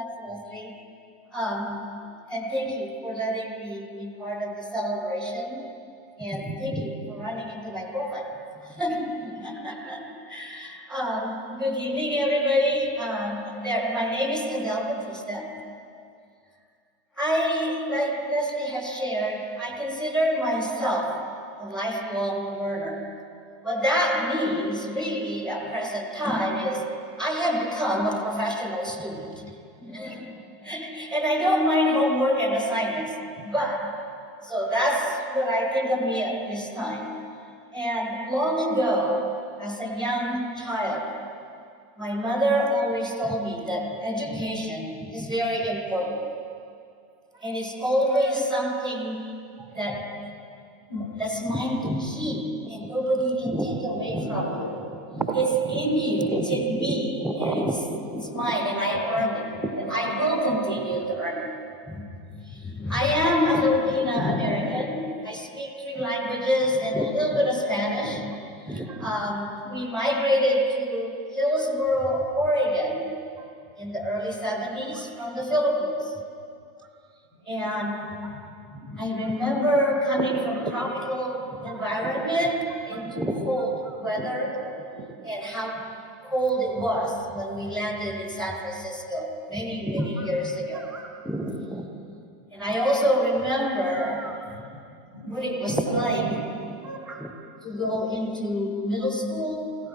much, Leslie. And thank you for letting me be part of the celebration. And thank you for running into my profile. Good evening, everybody. My name is Adel Bautista. Like Leslie has shared, I consider myself a lifelong learner. What that means, really, at present time, is I have become a professional student. And I don't mind homework and assignments, so that's what I think of me at this time. And long ago, as a young child, my mother always told me that education is very important. And it's always something that's mine to keep, and nobody can take away from you. It's in you, it's in me, and it's mine, and I earned it, and I will continue to earn it. I am a Filipina American. I speak 3 languages and a little bit of Spanish. We migrated to Hillsboro, Oregon in the early 70s from the Philippines. And I remember coming from tropical environment into cold weather and how cold it was when we landed in San Francisco many, many years ago. And I also remember what it was like to go into middle school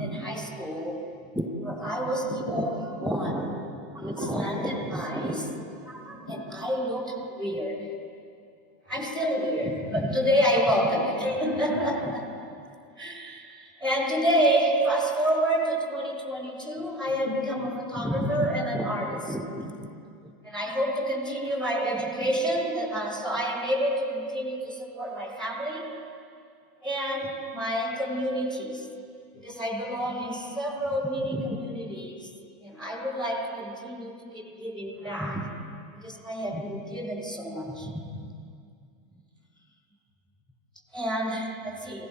and high school where I was the only one with slanted eyes. And I looked weird. I'm still weird, but today I welcome it. And today, fast forward to 2022, I have become a photographer and an artist. And I hope to continue my education so I am able to continue to support my family and my communities, because I belong in several mini communities, and I would like to continue to keep giving back, because I have been given so much. And let's see,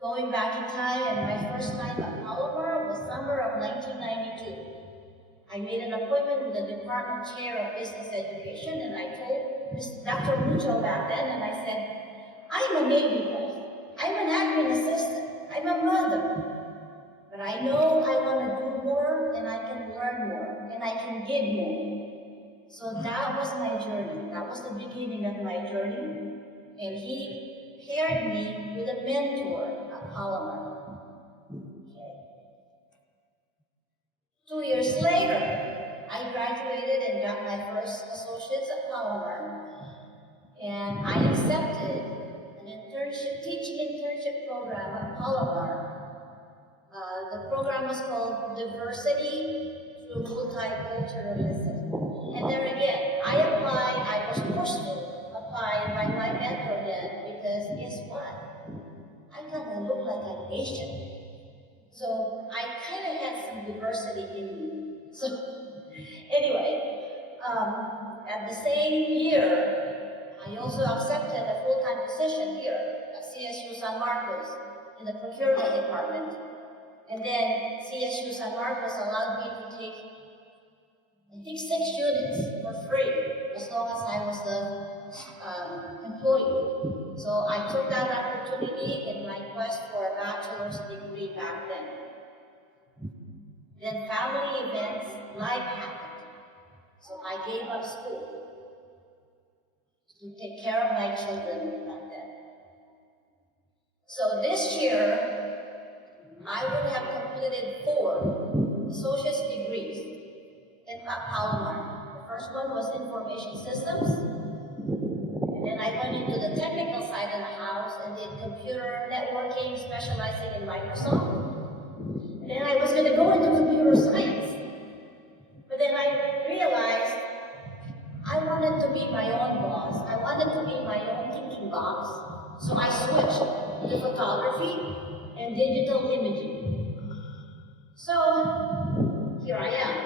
going back in time, and my first time at Palomar was summer of 1992. I made an appointment with the department chair of business education, and I told Dr. Mucho back then, and I said, I'm a Navy wife, I'm an admin assistant, I'm a mother, but I know I want to do more, and I can learn more, and I can give more. So that was my journey. That was the beginning of my journey. And he paired me with a mentor at Palomar. Okay. 2 years later, I graduated and got my first associates at Palomar. And I accepted an teaching internship program at Palomar. The program was called Diversity Through Multiculturalism. And there again, I was forced to apply by my mentor then, because guess what? I kind of look like an Asian. So I kind of had some diversity in me. So anyway, at the same year, I also accepted a full-time position here at CSU San Marcos in the procurement department. And then CSU San Marcos allowed me to take, I think, 6 units for free, as long as I was the employee. So I took that opportunity in my quest for a bachelor's degree back then. Then family events, life happened. So I gave up school to take care of my children back then. So this year, I would have completed 4 associate's degrees at Palomar. The first one was information systems, and then I went into the technical side of the house and did computer networking, specializing in Microsoft. And then I was going to go into computer science, but then I realized I wanted to be my own boss. I wanted to be my own thinking box, so I switched to photography and digital imaging. So here I am.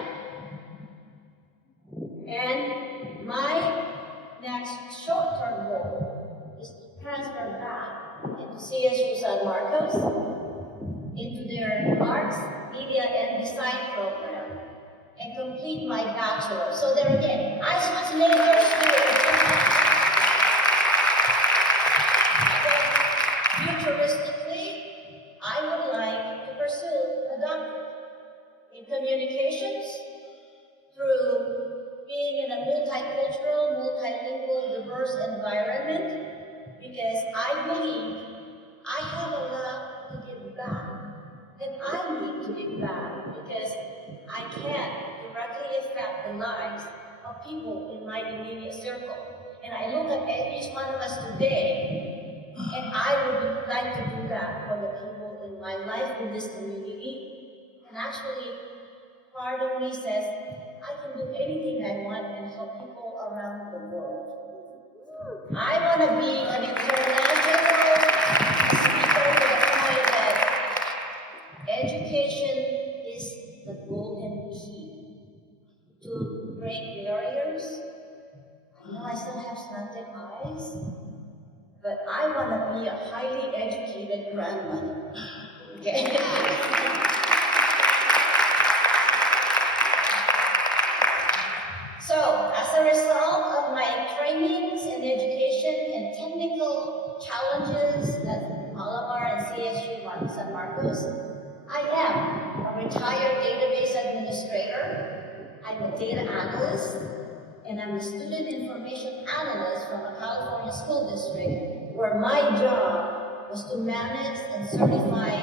And my next short-term goal is to transfer back into CSU San Marcos, into their arts, media, and design program. and complete my bachelor. So there again, I switched majors futuristically, I would like to pursue a doctorate in communications through being in a multicultural, multilingual, diverse environment, because I believe I have a lot to give back, and I need to give back because I can't directly affect the lives of people in my immediate circle. And I look at each one of us today, and I would like to do that for the people in my life in this community. And actually, part of me says, I can do anything I want and help people around the world. I want to be an international speaker to the point that education is the golden key to break barriers. I know I still have slanted eyes, but I want to be a highly educated grandmother. Okay? So, as a result of my trainings in education and technical challenges at Palomar and CSU San Marcos, I am a retired database administrator, I'm a data analyst, and I'm a student information analyst from a California school district where my job was to manage and certify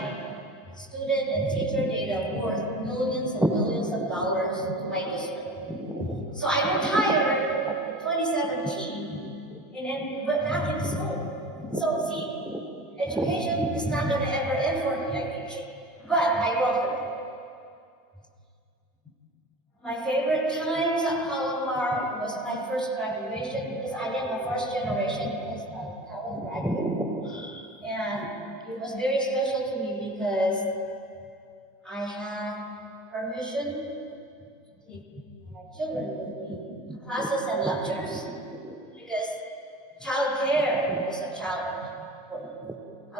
student and teacher data worth millions and millions of dollars to my district. So I retired in 2017 and then went back into school. So see, education is not going to ever end for me, I think. But I welcome it. My favorite times at Palomar was my first graduation, because I am a first generation college graduate. And it was very special to me because I had permission to take my children with me to classes and lectures, because childcare is a challenge for me. I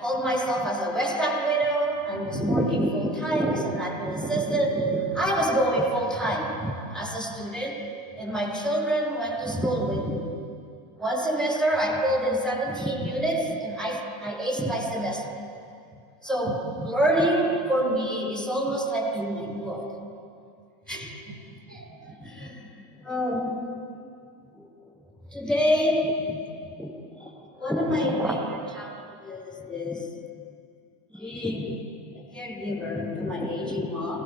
called myself as a Westpac widow. I was working full-time as an admin assistant. I was going full-time as a student, and my children went to school with me. One semester, I pulled in 17 units, and I aced my semester. So learning for me is almost like in my blood. Today, one of my favorite challenges is being a caregiver to my aging mom.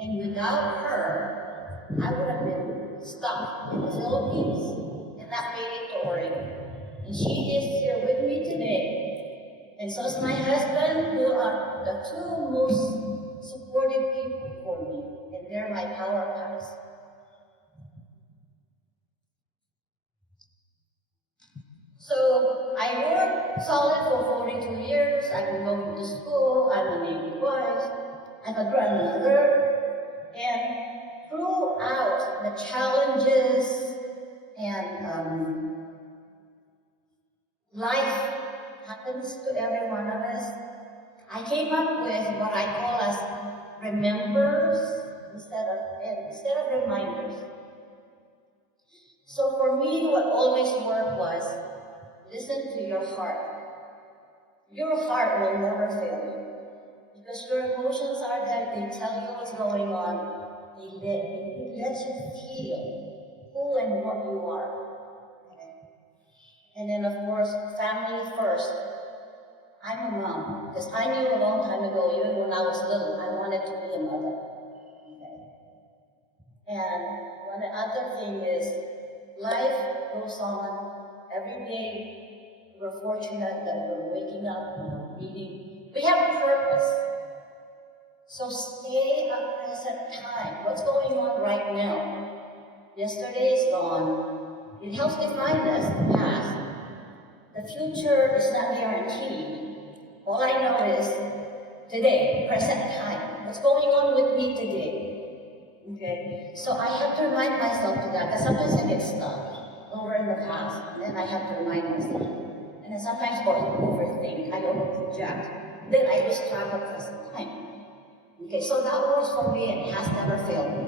And without her, I would have been stuck in the Philippines and not made it to Oregon. And she is here with me today. And so is my husband, who are the two most supportive people for me. And they're my powerhouse. So I worked solid for 42 years. I've been going to school. I'm a native wife. I'm a grandmother. And throughout the challenges and life happens to every one of us, I came up with what I call as remembers instead of reminders. So for me, what always worked was listen to your heart. Your heart will never fail you, because your emotions are there. They tell you what's going on. It lets you feel who and what you are. Okay? And then, of course, family first. I'm a mom, because I knew a long time ago, even when I was little, I wanted to be a mother. Okay? And one other thing is, life goes on every day. We're fortunate that we're waking up and we're reading. We have purpose. So stay at present time. What's going on right now? Yesterday is gone. It helps define us, the past. The future is not guaranteed. All I know is today, present time. What's going on with me today? Okay? So I have to remind myself to that, because sometimes I get stuck over in the past, and then I have to remind myself. And then sometimes I overthink, I overproject. Then I lose track of present time. Okay, so that works for me and has never failed me.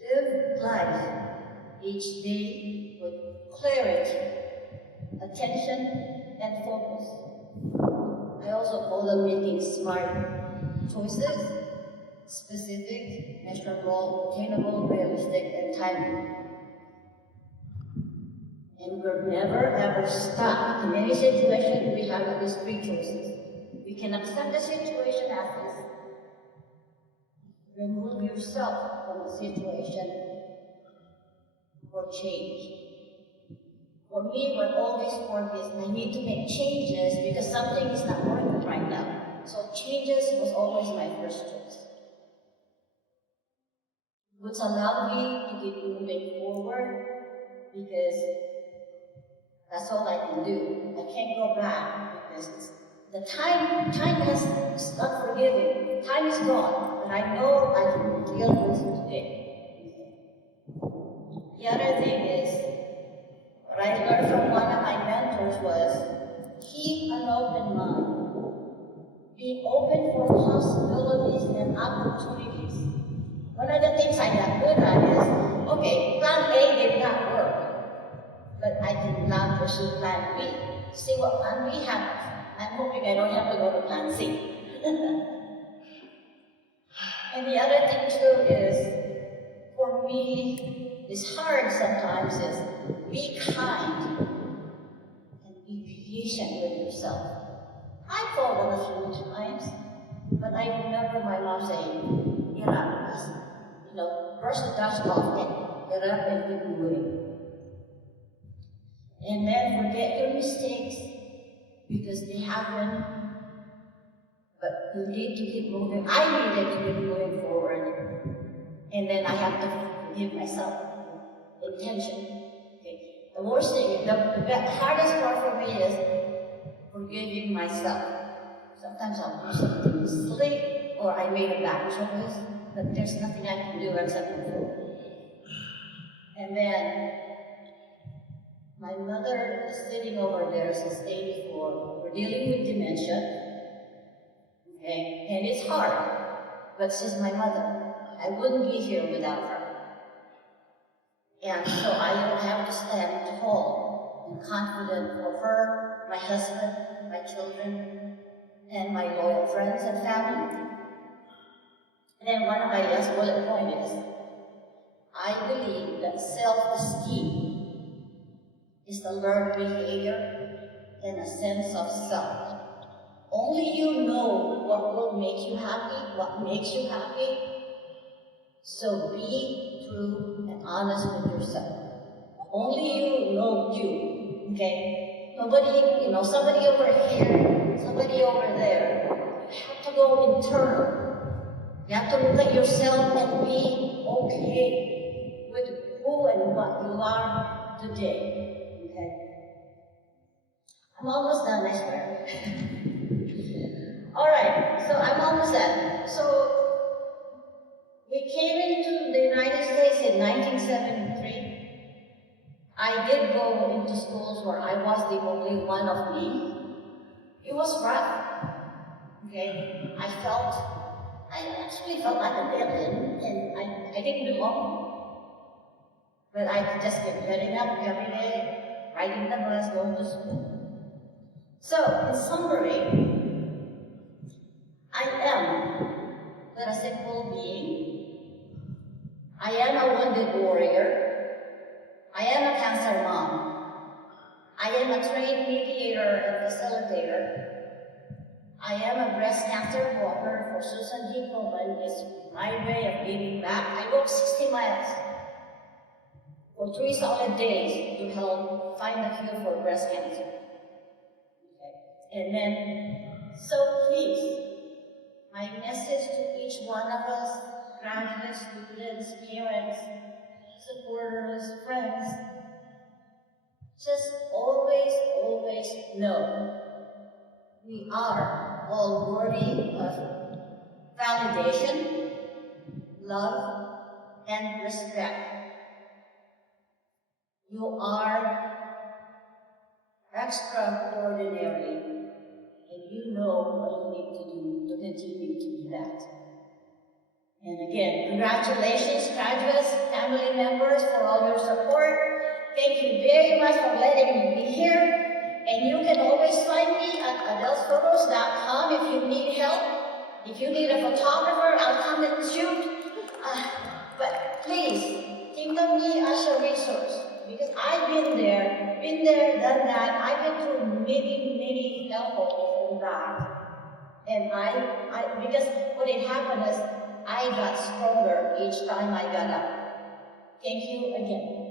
Live life each day with clarity, attention, and focus. I also call them making smart choices, specific, measurable, attainable, realistic, and timely. And we're never ever stuck. In any situation, we have at least three choices. We can accept the situation as is, remove yourself from the situation, or change. For me, what always works is I need to make changes because something is not working right now. So changes was always my first choice, which allowed me to keep moving forward because that's all I can do. I can't go back because the time is not forgiving. Time is gone, but I know I can deal with it today. The other thing is, what I learned from one of my mentors was keep an open mind. Be open for possibilities and opportunities. One of the things I got good at is, okay, plan A did not work, but I did not pursue plan B. See what plan B happens. I'm hoping I don't have to go to plan C. And the other thing too is, for me, it's hard sometimes is be kind and be patient with yourself. I've fallen a few times, but I remember my mom saying, get up, brush the dust off and get up and keep moving. And then forget your mistakes because they happen, but you need to keep moving. I needed to keep moving forward. And then I have to forgive myself. Intention. Okay. The worst thing, the hardest part for me is forgiving myself. Sometimes I'll do something silly or I made a bad choice, but there's nothing I can do except move forward. And then my mother is sitting over there since day before. We're dealing with dementia. Okay? And it's hard, but she's my mother. I wouldn't be here without her. And so I have to stand tall and confident for her, my husband, my children, and my loyal friends and family. And then one of my last bullet points is, I believe that self-esteem is the learned behavior and a sense of self. Only you know what will make you happy, what makes you happy. So be true and honest with yourself. Only you know you, okay? Nobody, somebody over here, somebody over there. You have to go internal. You have to look at yourself and be okay with who and what you are today, okay? I'm almost done, I swear. All right, so I'm almost done. So we came into the United States in 1973. I did go into schools where I was the only one of me. It was rough. Okay, I actually felt like an alien, and I didn't belong. But I just kept getting up every day, riding the bus, going to school. So, in summary, I am but a simple being. I am a wounded warrior. I am a cancer mom. I am a trained mediator and facilitator. I am a breast cancer walker for Susan G. Komen. It's my way of giving back. I walked 60 miles for 3 solid days to help find a cure for breast cancer. Okay. And then, so please, my message to each one of us, graduates, students, parents, supporters, friends, just always, always know we are all worthy of validation, love, and respect. You are extraordinary, and you know what you need to do to continue to be that. And again, congratulations, graduates, family members, for all your support. Thank you very much for letting me be here. And you can always find me at adelsphotos.com if you need help. If you need a photographer, I'll come and shoot. But please, think of me as a resource, because I've been there, done that. I've been through many hellholes and that. And because what had happened is I got stronger each time I got up. Thank you again.